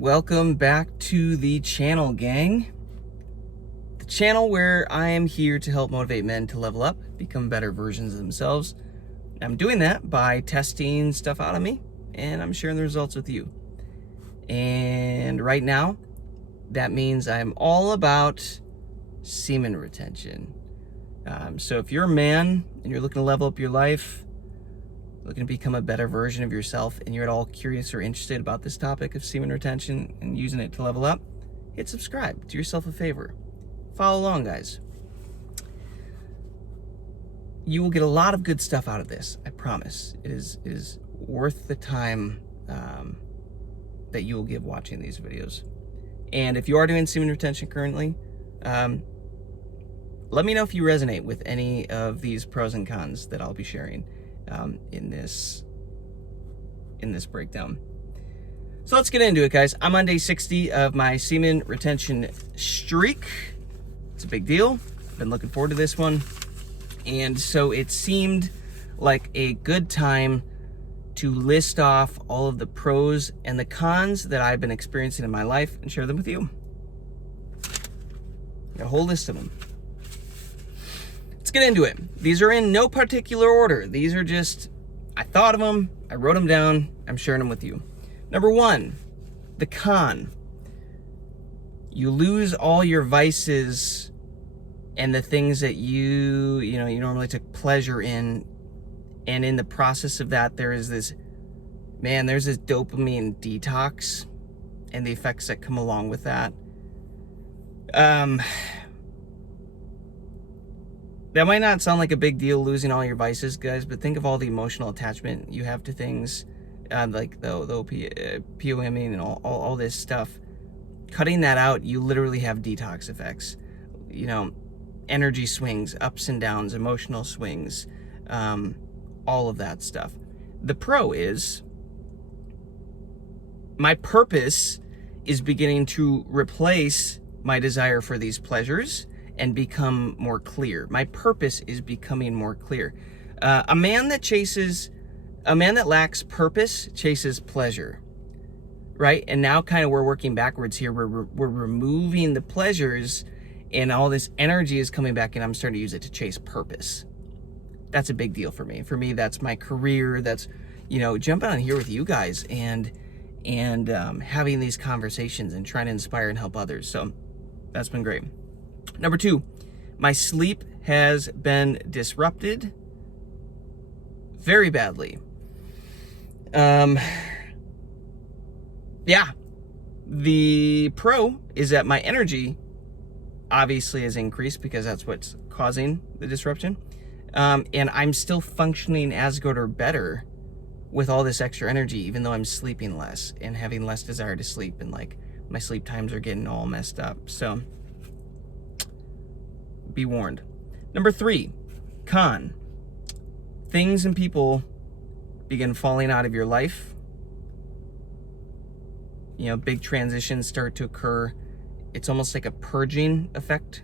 Welcome back to the channel, gang. The channel where I am here to help motivate men to level up, become better versions of themselves. I'm doing that by testing stuff out of me, and I'm sharing the results with you. And right now, that means I'm all about semen retention. So if you're a man and you're looking to level up your life, looking to become a better version of yourself, and you're at all curious or interested about this topic of semen retention and using it to level up, hit subscribe. Do yourself a favor. Follow along, guys. You will get a lot of good stuff out of this, I promise. It is worth the time that you will give watching these videos. And if you are doing semen retention currently, let me know if you resonate with any of these pros and cons that I'll be sharing in this breakdown. So let's get into it, guys. I'm on day 60 of my semen retention streak. It's a big deal. I've been looking forward to this one. And so it seemed like a good time to list off all of the pros and the cons that I've been experiencing in my life and share them with you. Got a whole list of them. Let's get into it. These are in no particular order. These are just, I thought of them, I wrote them down, I'm sharing them with you. Number one, the con. You lose all your vices and the things that you normally took pleasure in, and in the process of that, there's this dopamine detox and the effects that come along with that. That might not sound like a big deal, losing all your vices, guys, but think of all the emotional attachment you have to things, like the POMing and all this stuff. Cutting that out, you literally have detox effects. Energy swings, ups and downs, emotional swings, all of that stuff. The pro is my purpose is beginning to replace my desire for these pleasures and become more clear. My purpose is becoming more clear. A man that lacks purpose chases pleasure, right? And now kind of we're working backwards here. We're removing the pleasures, and all this energy is coming back, and I'm starting to use it to chase purpose. That's a big deal for me. For me, that's my career. That's, jumping on here with you guys and having these conversations and trying to inspire and help others. So that's been great. Number two, my sleep has been disrupted very badly. The pro is that my energy obviously has increased because that's what's causing the disruption. And I'm still functioning as good or better with all this extra energy, even though I'm sleeping less and having less desire to sleep, and like my sleep times are getting all messed up. So be warned. Number three, con. Things and people begin falling out of your life. Big transitions start to occur. It's almost like a purging effect.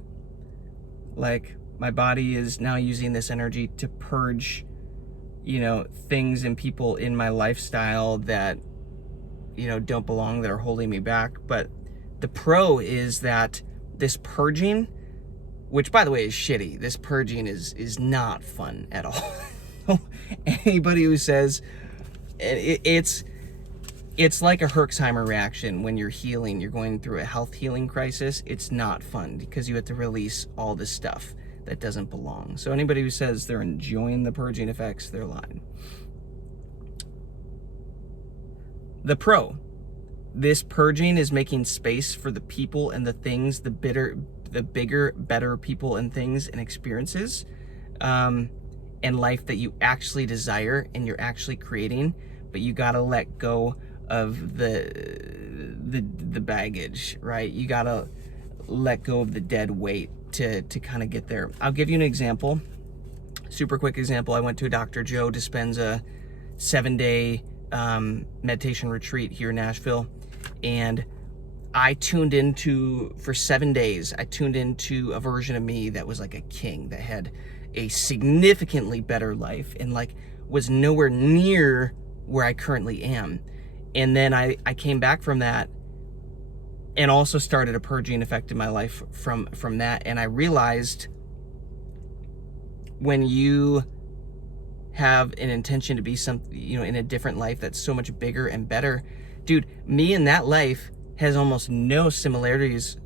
Like my body is now using this energy to purge, things and people in my lifestyle that, don't belong, that are holding me back. But the pro is that this purging, which by the way is shitty, this purging is not fun at all. Anybody who says it's like a Herxheimer reaction when you're healing, you're going through a health healing crisis. It's not fun because you have to release all this stuff that doesn't belong. So anybody who says they're enjoying the purging effects, they're lying. The pro, this purging is making space for the people and the things, the bigger, better people and things and experiences, and life that you actually desire and you're actually creating, but you gotta let go of the baggage, right? You gotta let go of the dead weight to kind of get there. I'll give you an example, super quick example. I went to Dr. Joe Dispenza 7-day meditation retreat here in Nashville, and I tuned into, for 7 days, I tuned into a version of me that was like a king, that had a significantly better life and like was nowhere near where I currently am. And then I came back from that and also started a purging effect in my life from that. And I realized when you have an intention to be in a different life that's so much bigger and better, dude, me in that life has almost no similarities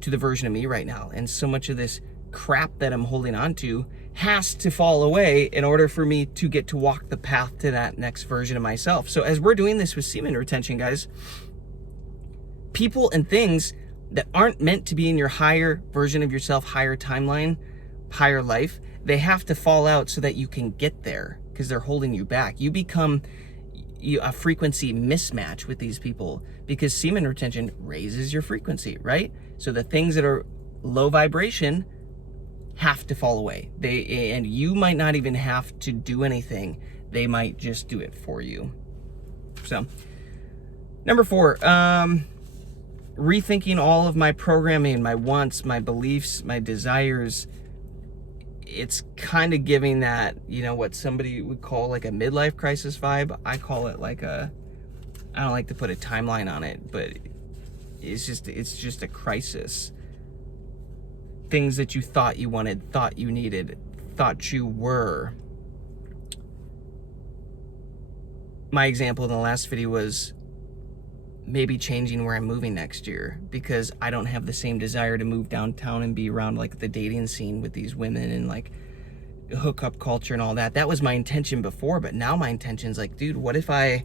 to the version of me right now. And so much of this crap that I'm holding on to has to fall away in order for me to get to walk the path to that next version of myself. So as we're doing this with semen retention, guys, people and things that aren't meant to be in your higher version of yourself, higher timeline, higher life, they have to fall out so that you can get there, because they're holding you back. You become a frequency mismatch with these people, because semen retention raises your frequency, right? So the things that are low vibration have to fall away. And you might not even have to do anything. They might just do it for you. So, number 4, rethinking all of my programming, my wants, my beliefs, my desires. It's kind of giving that, what somebody would call like a midlife crisis vibe. I call it like I don't like to put a timeline on it, but it's just a crisis. Things that you thought you wanted, thought you needed, thought you were. My example in the last video was maybe changing where I'm moving next year, because I don't have the same desire to move downtown and be around like the dating scene with these women and like hookup culture and all that. That was my intention before, but now my intention's like, dude, what if I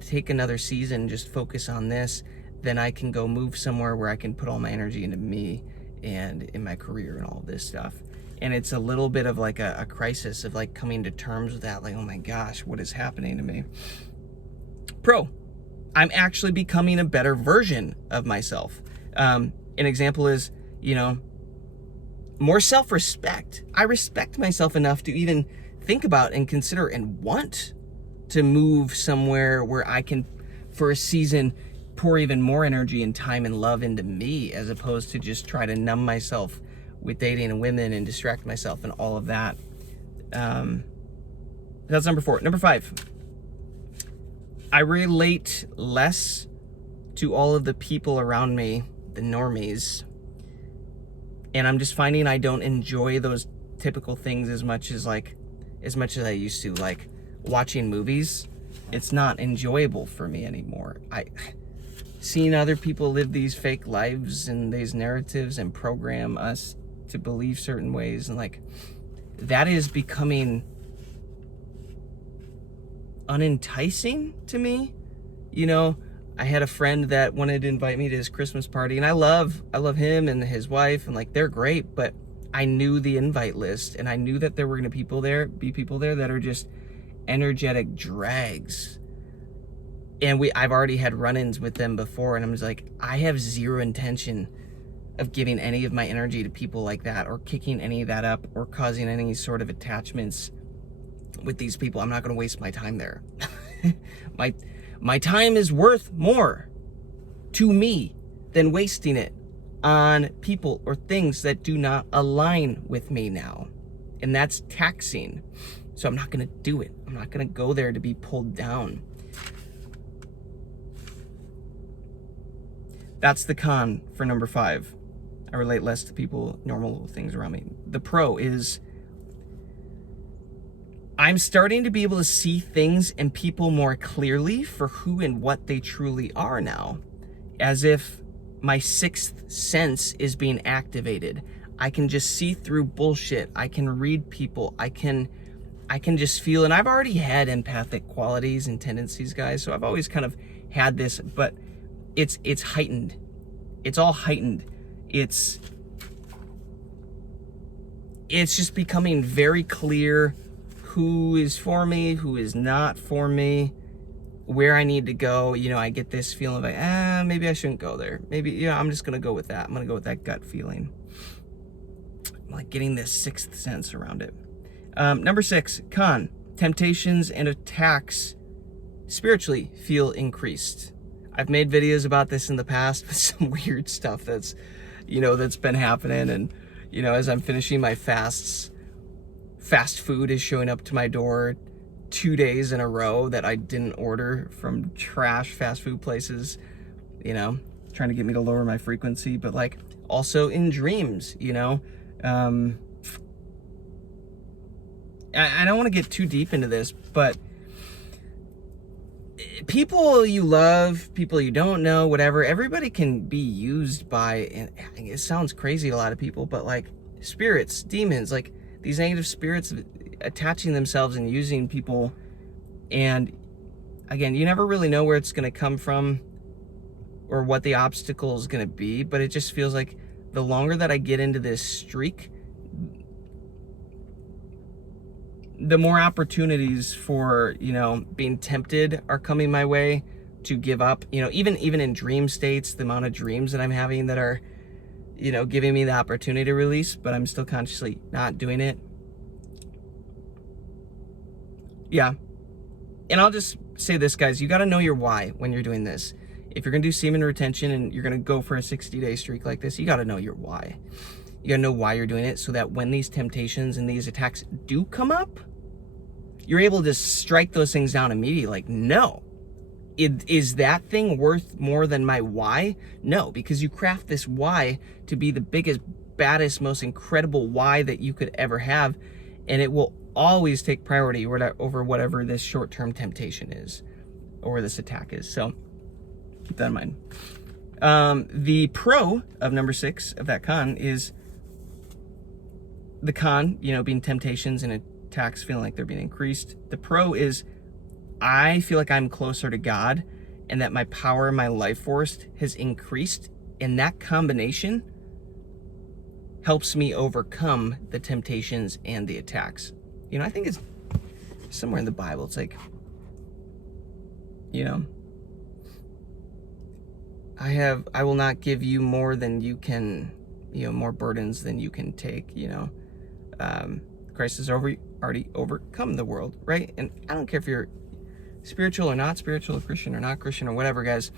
take another season, just focus on this, then I can go move somewhere where I can put all my energy into me and in my career and all this stuff. And it's a little bit of like a crisis of like coming to terms with that, like, oh my gosh, what is happening to me? Pro, I'm actually becoming a better version of myself. An example is, more self-respect. I respect myself enough to even think about and consider and want to move somewhere where I can, for a season, pour even more energy and time and love into me, as opposed to just try to numb myself with dating and women and distract myself and all of that. That's number 4. Number 5. I relate less to all of the people around me, the normies, and I'm just finding I don't enjoy those typical things as much as I used to. Like watching movies, it's not enjoyable for me anymore. Seeing other people live these fake lives and these narratives and program us to believe certain ways, and like that is becoming unenticing to me. I had a friend that wanted to invite me to his Christmas party, and I love him and his wife, and like they're great, but I knew the invite list, and I knew that there were going to be people there that are just energetic drags. And I've already had run-ins with them before, and I'm just like, I have zero intention of giving any of my energy to people like that, or kicking any of that up, or causing any sort of attachments with these people. I'm not going to waste my time there. My time is worth more to me than wasting it on people or things that do not align with me now. And that's taxing. So I'm not going to do it. I'm not going to go there to be pulled down. That's the con for number 5. I relate less to people, normal things around me. The pro is I'm starting to be able to see things and people more clearly for who and what they truly are now. As if my 6th sense is being activated. I can just see through bullshit. I can read people. I can just feel, and I've already had empathic qualities and tendencies, guys, so I've always kind of had this, but it's heightened. It's all heightened. It's just becoming very clear who is for me, who is not for me, where I need to go. I get this feeling like, maybe I shouldn't go there. Maybe, I'm just going to go with that. I'm going to go with that gut feeling. I'm like getting this 6th sense around it. Number 6, con, temptations and attacks spiritually feel increased. I've made videos about this in the past with some weird stuff that's been happening. And, as I'm finishing my fasts, fast food is showing up to my door 2 days in a row that I didn't order from trash fast food places. trying to get me to lower my frequency, but like also in dreams, you know. I don't want to get too deep into this, but people you love, people you don't know, whatever, everybody can be used by, and it sounds crazy to a lot of people, but like spirits, demons, like these negative spirits attaching themselves and using people. And again, you never really know where it's going to come from or what the obstacle is going to be, but it just feels like the longer that I get into this streak, the more opportunities for, you know, being tempted are coming my way to give up. You know, even in dream states, the amount of dreams that I'm having that are, you know, giving me the opportunity to release, but I'm still consciously not doing it. Yeah. And I'll just say this, guys, you got to know your why when you're doing this. If you're going to do semen retention and you're going to go for a 60-day streak like this, you got to know your why. You gotta know why you're doing it, so that when these temptations and these attacks do come up, you're able to strike those things down immediately. Like, no. Is that thing worth more than my why? No, because you craft this why to be the biggest, baddest, most incredible why that you could ever have, and it will always take priority over whatever this short-term temptation is, or this attack is. So keep that in mind. The pro of number 6 of that con is the con, you know, being temptations and attacks feeling like they're being increased. The pro is I feel like I'm closer to God and that my power and my life force has increased. And that combination helps me overcome the temptations and the attacks. You know, I think it's somewhere in the Bible. It's like, you know, I will not give you more than you can, you know, more burdens than you can take, you know. Christ has already overcome the world, right? And I don't care if you're spiritual or not spiritual, Christian or not Christian, or whatever, guys.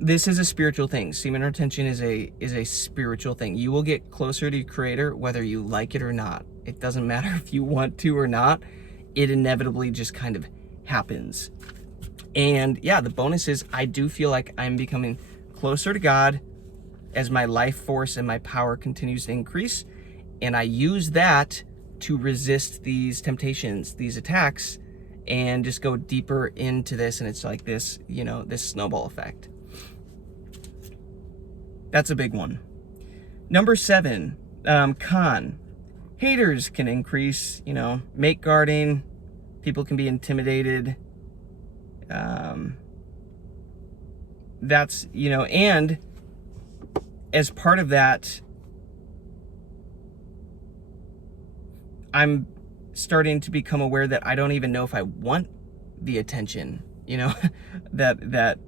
This is a spiritual thing. Semen retention is a spiritual thing. You will get closer to your Creator whether you like it or not. It doesn't matter if you want to or not. It inevitably just kind of happens. And yeah, the bonus is I do feel like I'm becoming closer to God as my life force and my power continues to increase. And I use that to resist these temptations, these attacks, and just go deeper into this. And it's like this, you know, this snowball effect. That's a big one. Number 7, con. Haters can increase, you know, mate guarding. People can be intimidated. That's, you know, and as part of that, I'm starting to become aware that I don't even know if I want the attention, you know, that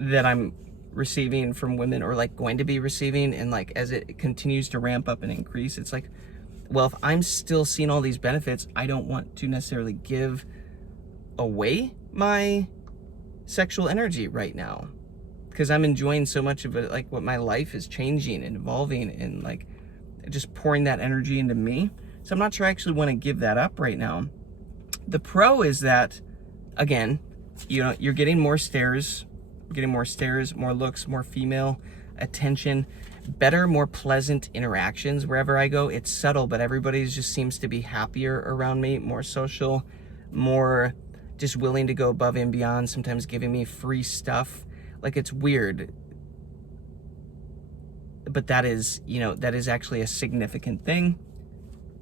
I'm receiving from women, or like going to be receiving. And like as it continues to ramp up and increase, it's like, well, if I'm still seeing all these benefits, I don't want to necessarily give away my sexual energy right now, because I'm enjoying so much of it, like what my life is changing and evolving and like just pouring that energy into me. So I'm not sure I actually want to give that up right now. The pro is that, again, you know, you're getting more stares, more looks, more female attention, better, more pleasant interactions wherever I go. It's subtle, but everybody just seems to be happier around me, more social, more just willing to go above and beyond, sometimes giving me free stuff. Like, it's weird, but that is, you know, that is actually a significant thing.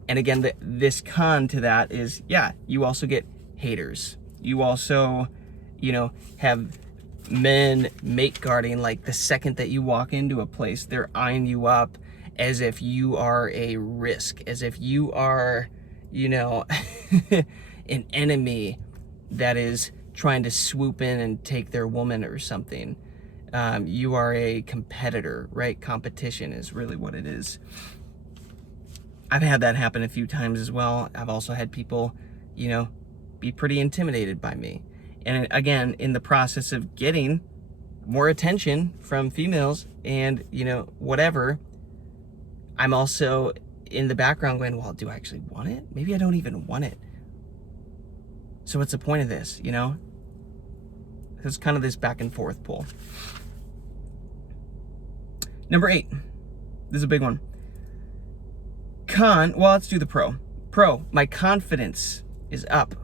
And again, this con to that is, yeah, you also get haters. You also, you know, have men mate guarding. Like the second that you walk into a place, they're eyeing you up as if you are a risk, as if you are, you know, an enemy that is trying to swoop in and take their woman or something. You are a competitor, right? Competition is really what it is. I've had that happen a few times as well. I've also had people, you know, be pretty intimidated by me. And again, in the process of getting more attention from females and, you know, whatever, I'm also in the background going, well, do I actually want it? Maybe I don't even want it. So what's the point of this, you know? There's kind of this back and forth pull. Number 8. This is a big one. Well, let's do the pro. Pro, my confidence is up.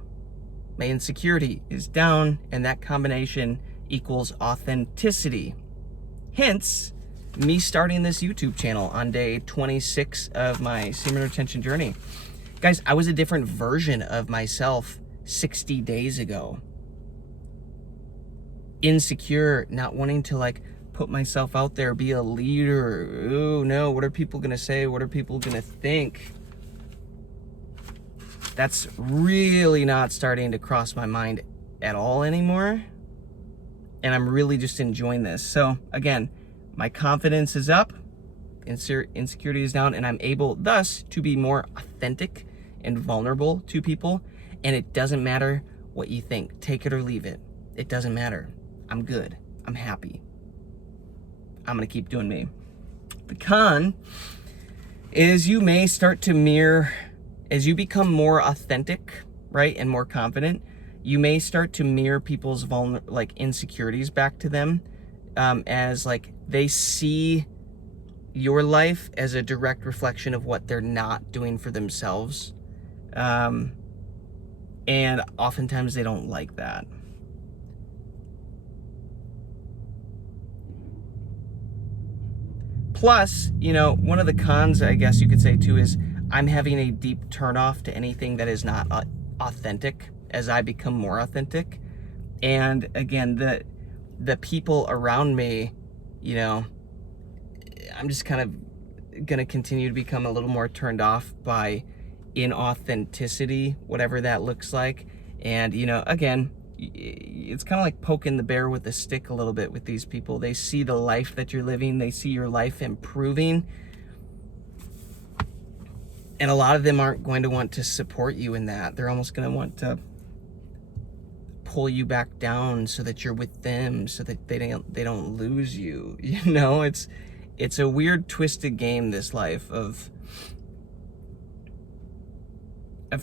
My insecurity is down, and that combination equals authenticity. Hence, me starting this YouTube channel on day 26 of my semen retention journey. Guys, I was a different version of myself 60 days ago. Insecure, not wanting to like put myself out there, be a leader. Oh no, what are people gonna say? What are people gonna think? That's really not starting to cross my mind at all anymore. And I'm really just enjoying this. So again, my confidence is up, insecurity is down, and I'm able thus to be more authentic and vulnerable to people. And it doesn't matter what you think. Take it or leave it. It doesn't matter. I'm good. I'm happy. I'm gonna keep doing me. The con is you may start to mirror, as you become more authentic, right, and more confident, you may start to mirror people's insecurities back to them, as like they see your life as a direct reflection of what they're not doing for themselves, and oftentimes they don't like that. Plus, you know, one of the cons, I guess you could say too, is I'm having a deep turnoff to anything that is not authentic as I become more authentic. And again, the people around me, you know, I'm just kind of gonna continue to become a little more turned off by inauthenticity, whatever that looks like. And, you know, again, it's kind of like poking the bear with a stick a little bit with these people. They see the life that you're living. They see your life improving. And a lot of them aren't going to want to support you in that. They're almost going to want to pull you back down so that you're with them, so that they don't lose you. You know, it's a weird, twisted game, this life of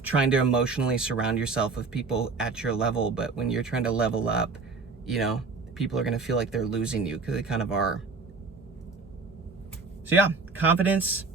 trying to emotionally surround yourself with people at your level. But when you're trying to level up, you know, people are going to feel like they're losing you, because they kind of are. So yeah, confidence,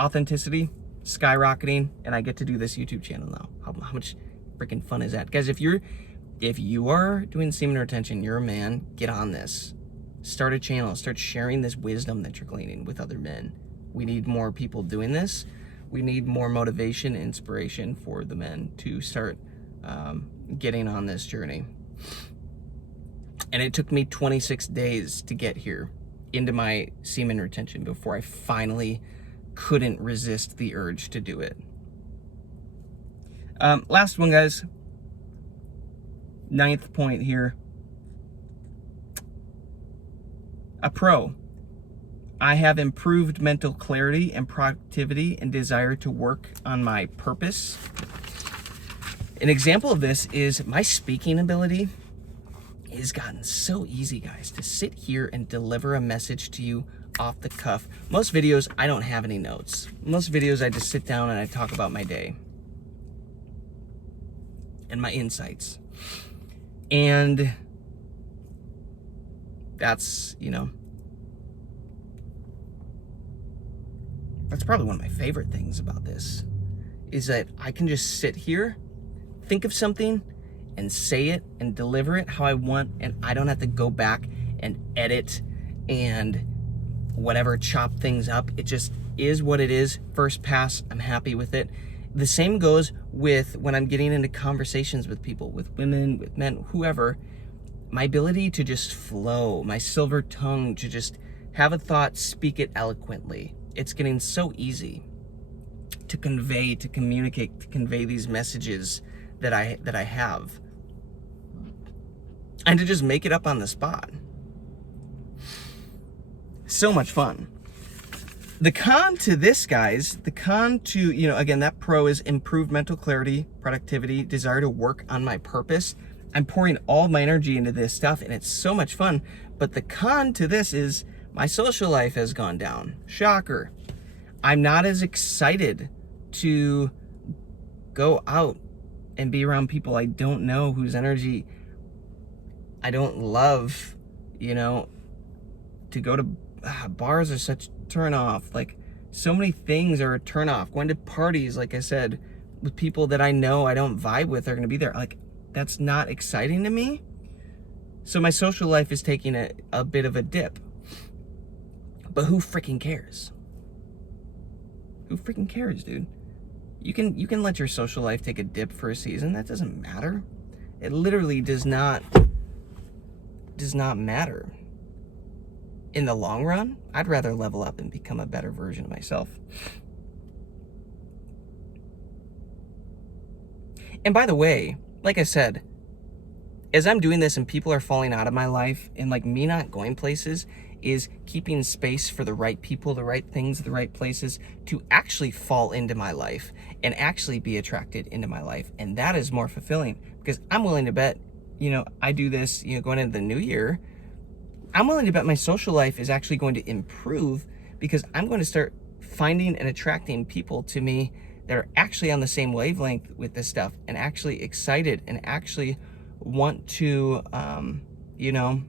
authenticity, skyrocketing, and I get to do this YouTube channel now. How much freaking fun is that? Guys, if you are doing semen retention, you're a man, get on this. Start a channel, start sharing this wisdom that you're gleaning with other men. We need more people doing this. We need more motivation, inspiration for the men to start getting on this journey. And it took me 26 days to get here into my semen retention before I finally couldn't resist the urge to do it. Last one, guys. 9th point here. A pro. I have improved mental clarity and productivity and desire to work on my purpose. An example of this is my speaking ability has gotten so easy, guys, to sit here and deliver a message to you off the cuff. Most videos, I don't have any notes. Most videos, I just sit down and I talk about my day and my insights. And that's, you know, that's probably one of my favorite things about this, is that I can just sit here, think of something, and say it and deliver it how I want, and I don't have to go back and edit and whatever, chop things up. It just is what it is. First pass, I'm happy with it. The same goes with when I'm getting into conversations with people, with women, with men, whoever. My ability to just flow, my silver tongue to just have a thought, speak it eloquently. It's getting so easy to convey, to communicate, to convey these messages that I have, and to just make it up on the spot. So much fun. The con to this, guys, the con to, you know, again, that pro is improved mental clarity, productivity, desire to work on my purpose. I'm pouring all my energy into this stuff, and it's so much fun. But the con to this is my social life has gone down. Shocker. I'm not as excited to go out and be around people I don't know, whose energy I don't love, you know, to go to bars are such turn off. Like, so many things are a turn off. Going to parties, like I said, with people that I know I don't vibe with are going to be there. Like, that's not exciting to me. So my social life is taking a bit of a dip. But who freaking cares? Who freaking cares, dude? You can let your social life take a dip for a season. That doesn't matter. It literally does not matter. In the long run, I'd rather level up and become a better version of myself. And by the way, like I said, as I'm doing this and people are falling out of my life and like me not going places is keeping space for the right people, the right things, the right places to actually fall into my life and actually be attracted into my life. And that is more fulfilling because I'm willing to bet, you know, I do this, you know, going into the new year, I'm willing to bet my social life is actually going to improve because I'm going to start finding and attracting people to me that are actually on the same wavelength with this stuff and actually excited and actually want to, you know,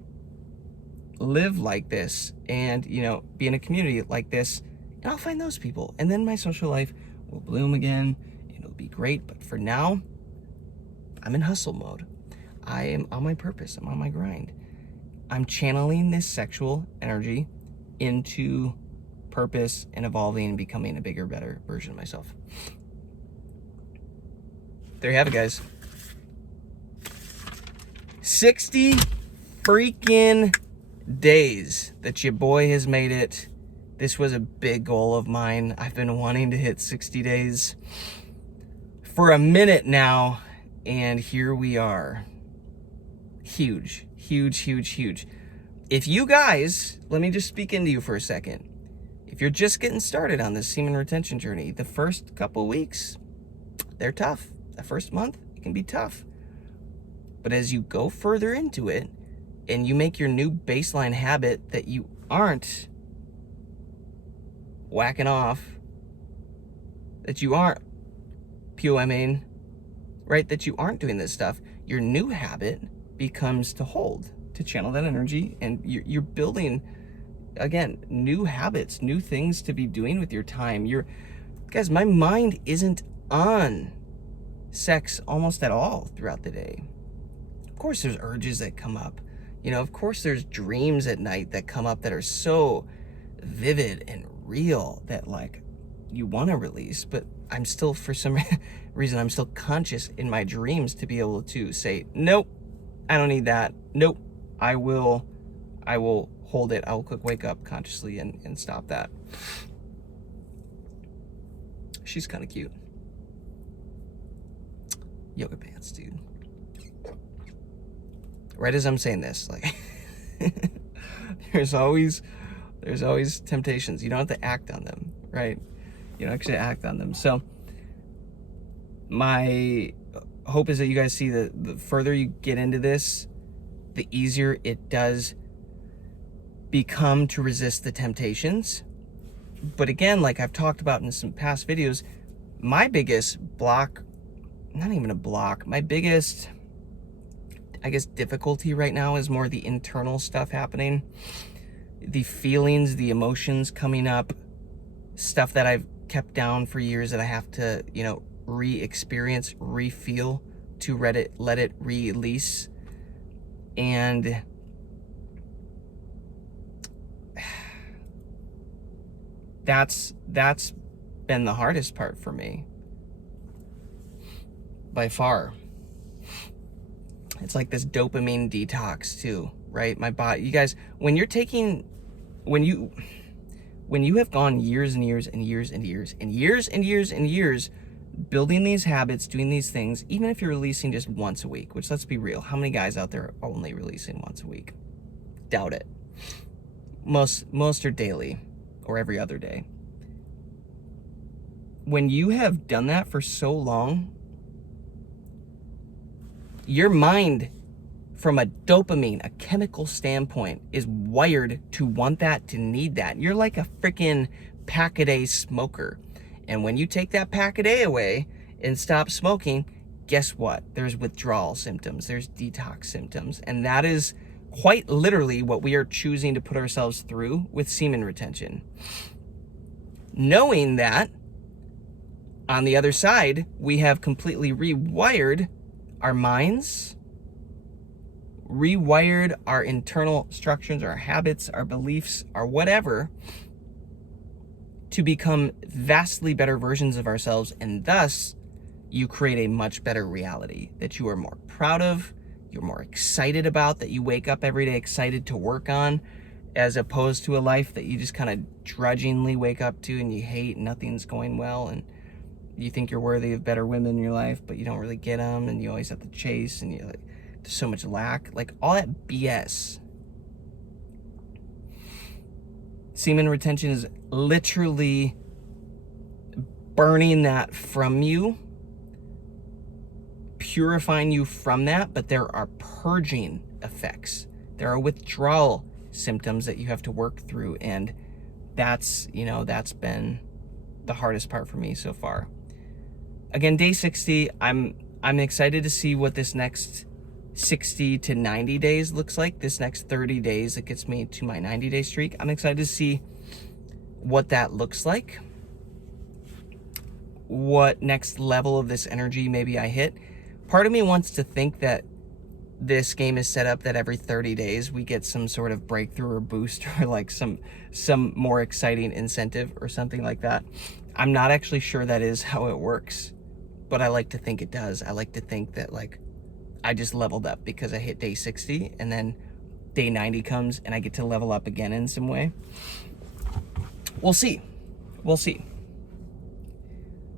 live like this and, you know, be in a community like this. And I'll find those people. And then my social life will bloom again. It'll be great. But for now, I'm in hustle mode. I am on my purpose. I'm on my grind. I'm channeling this sexual energy into purpose and evolving and becoming a bigger, better version of myself. There you have it, guys. 60 freaking days that your boy has made it. This was a big goal of mine. I've been wanting to hit 60 days for a minute now, and here we are. Huge, huge, huge, huge. If you guys, let me just speak into you for a second. If you're just getting started on this semen retention journey, the first couple weeks, they're tough. The first month, it can be tough. But as you go further into it and you make your new baseline habit that you aren't whacking off, that you aren't POMing, right? That you aren't doing this stuff, your new habit becomes to hold, to channel that energy, and you're building, again, new habits, new things to be doing with your time. Guys, my mind isn't on sex almost at all throughout the day. Of course there's urges that come up, you know, of course there's dreams at night that come up that are so vivid and real that like you want to release, but I'm still, for some reason, I'm still conscious in my dreams to be able to say, nope, I don't need that. Nope, I will hold it. I will quick wake up consciously and stop that. She's kind of cute. Yoga pants, dude. Right as I'm saying this, like, there's always temptations. You don't have to act on them, right? You don't actually act on them. So my hope is that you guys see the further you get into this, the easier it does become to resist the temptations. But again, like I've talked about in some past videos, my biggest block, not even a block, my biggest, I guess, difficulty right now is more the internal stuff happening. The feelings, the emotions coming up, stuff that I've kept down for years that I have to, you know, re-experience, re-feel to let it release. And that's been the hardest part for me by far. It's like this dopamine detox too, right? My body, you guys, when you have gone years and years and years and years and years and years and years building these habits, doing these things, even if you're releasing just once a week, which, let's be real, how many guys out there are only releasing once a week? Doubt it. Most are daily or every other day. When you have done that for so long, your mind, from a dopamine, a chemical standpoint, is wired to want that, to need that. You're like a freaking pack-a-day smoker. And when you take that pack-a-day away and stop smoking, guess what? There's withdrawal symptoms, there's detox symptoms, and that is quite literally what we are choosing to put ourselves through with semen retention. Knowing that on the other side, we have completely rewired our minds, rewired our internal structures, our habits, our beliefs, our whatever, to become vastly better versions of ourselves, and thus you create a much better reality that you are more proud of, you're more excited about, that you wake up every day excited to work on, as opposed to a life that you just kind of drudgingly wake up to and you hate and nothing's going well, and you think you're worthy of better women in your life, but you don't really get them, and you always have to chase, and you're like, there's so much lack, like all that BS. Semen retention is literally burning that from you, purifying you from that, but there are purging effects. There are withdrawal symptoms that you have to work through, and that's, you know, that's been the hardest part for me so far. Again, day 60, I'm excited to see what this next 60 to 90 days looks like. This next 30 days, it gets me to my 90-day streak. I'm excited to see what that looks like, what next level of this energy maybe I hit. Part of me wants to think that this game is set up that every 30 days we get some sort of breakthrough or boost, or like some more exciting incentive or something like that. I'm not actually sure that is how it works, but I like to think it does. I like to think that, like, I just leveled up because I hit day 60, and then day 90 comes and I get to level up again in some way. We'll see. We'll see.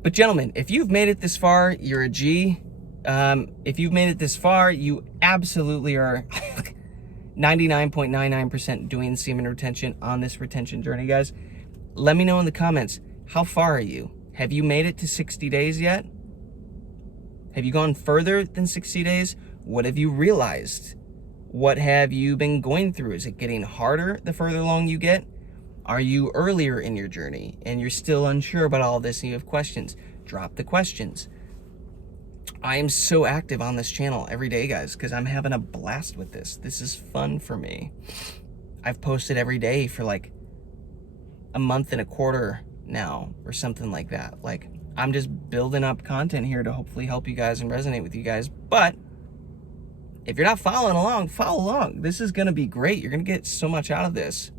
But gentlemen, if you've made it this far, you're a G. If you've made it this far, you absolutely are 99.99% doing semen retention on this retention journey, guys. Let me know in the comments, how far are you? Have you made it to 60 days yet? Have you gone further than 60 days? What have you realized? What have you been going through? Is it getting harder the further along you get? Are you earlier in your journey and you're still unsure about all this and you have questions? Drop the questions. I am so active on this channel every day, guys, because I'm having a blast with this. This is fun for me. I've posted every day for like a month and a quarter now or something like that. Like, I'm just building up content here to hopefully help you guys and resonate with you guys. But if you're not following along, follow along. This is going to be great. You're going to get so much out of this.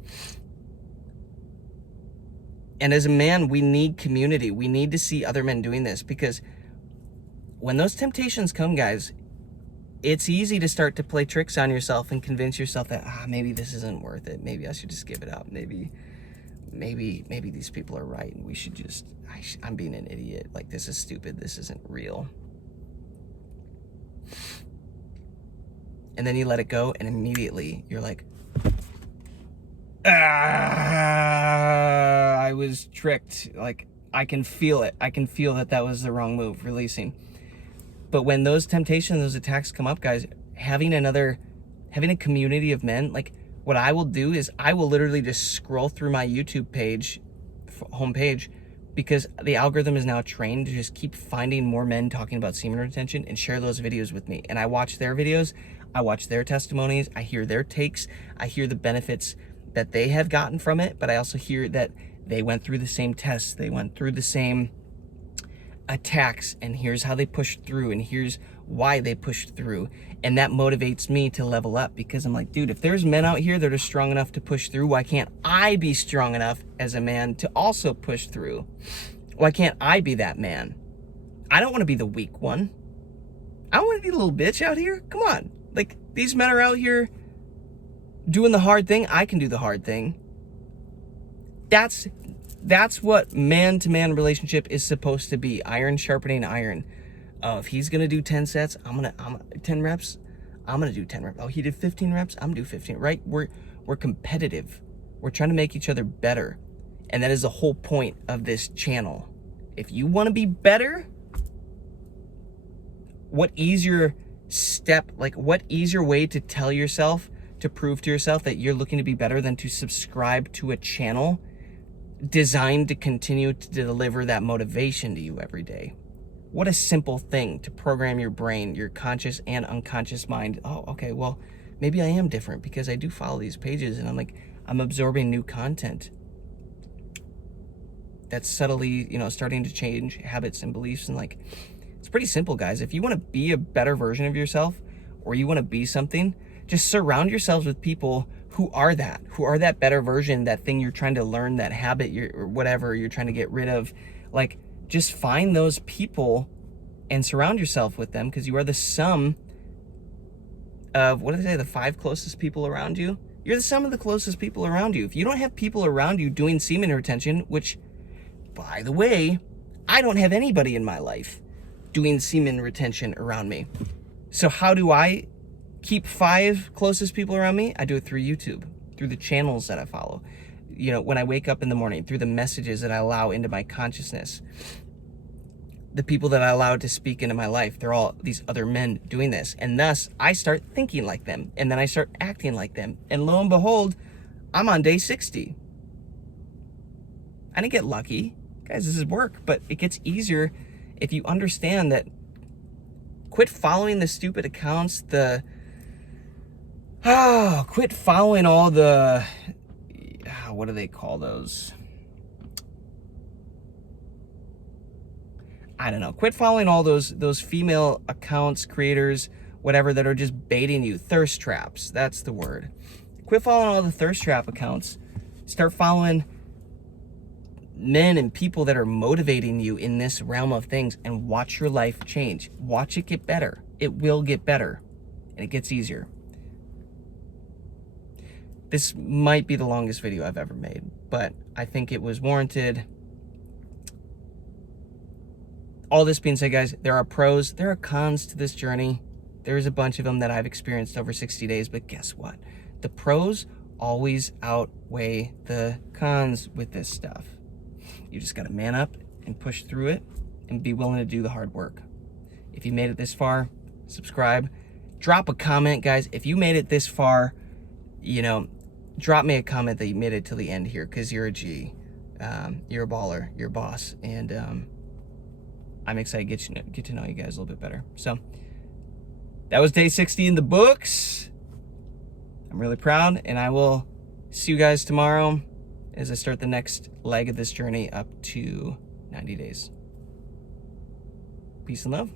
And as a man, we need community. We need to see other men doing this, because when those temptations come, guys, it's easy to start to play tricks on yourself and convince yourself that, maybe this isn't worth it. Maybe I should just give it up. Maybe these people are right and we should just, I'm being an idiot. Like, this is stupid. This isn't real. And then you let it go, and immediately you're like, I was tricked. Like, I can feel it. I can feel that was the wrong move, releasing. But when those temptations, those attacks come up, guys, having a community of men, like, what I will do is I will literally just scroll through my YouTube page, homepage, because the algorithm is now trained to just keep finding more men talking about semen retention and share those videos with me. And I watch their videos, I watch their testimonies, I hear their takes, I hear the benefits that they have gotten from it, but I also hear that they went through the same tests, they went through the same attacks, and here's how they pushed through, and here's why they pushed through. And that motivates me to level up, because I'm like, dude, if there's men out here that are strong enough to push through, why can't I be strong enough as a man to also push through? Why can't I be that man? I don't want to be the weak one. I don't want to be the little bitch out here. Come on. Like, these men are out here doing the hard thing. I can do the hard thing. That's what man-to-man relationship is supposed to be. Iron sharpening iron. Oh, if he's gonna do 10 sets, I'm 10 reps, I'm gonna do 10 reps. Oh, he did 15 reps, I'm gonna do 15, right? We're competitive. We're trying to make each other better. And that is the whole point of this channel. If you want to be better, what easier way to tell yourself, to prove to yourself that you're looking to be better, than to subscribe to a channel designed to continue to deliver that motivation to you every day, What a simple thing to program your brain, your conscious and unconscious mind. Oh, okay, well, maybe I am different because I do follow these pages and I'm absorbing new content that's subtly, starting to change habits and beliefs. And like, it's pretty simple, guys. If you want to be a better version of yourself, or you want to be something, just surround yourselves with people who are that better version, that thing you're trying to learn, that habit or whatever you're trying to get rid of. Like, just find those people and surround yourself with them, because you are the sum of, what do they say, the 5 closest people around you? You're the sum of the closest people around you. If you don't have people around you doing semen retention, which, by the way, I don't have anybody in my life doing semen retention around me. So how do I keep 5 closest people around me? I do it through YouTube, through the channels that I follow. When I wake up in the morning, through the messages that I allow into my consciousness. The people that I allow to speak into my life, they're all these other men doing this. And thus, I start thinking like them. And then I start acting like them. And lo and behold, I'm on day 60. I didn't get lucky. Guys, this is work. But it gets easier if you understand that. Quit following the stupid accounts. Quit following all the, what do they call those? I don't know. Quit following all those female accounts, creators, whatever, that are just baiting you. Thirst traps. That's the word. Quit following all the thirst trap accounts. Start following men and people that are motivating you in this realm of things, and watch your life change. Watch it get better. It will get better, and it gets easier. This might be the longest video I've ever made, but I think it was warranted. All this being said, guys, there are pros, there are cons to this journey. There is a bunch of them that I've experienced over 60 days, but guess what? The pros always outweigh the cons with this stuff. You just gotta man up and push through it and be willing to do the hard work. If you made it this far, subscribe. Drop a comment, guys. If you made it this far, drop me a comment that you made it till the end here, because you're a G. You're a baller, you're a boss, and I'm excited to get to know you guys a little bit better. So that was day 60 in the books. I'm really proud, and I will see you guys tomorrow as I start the next leg of this journey up to 90 days. Peace and love.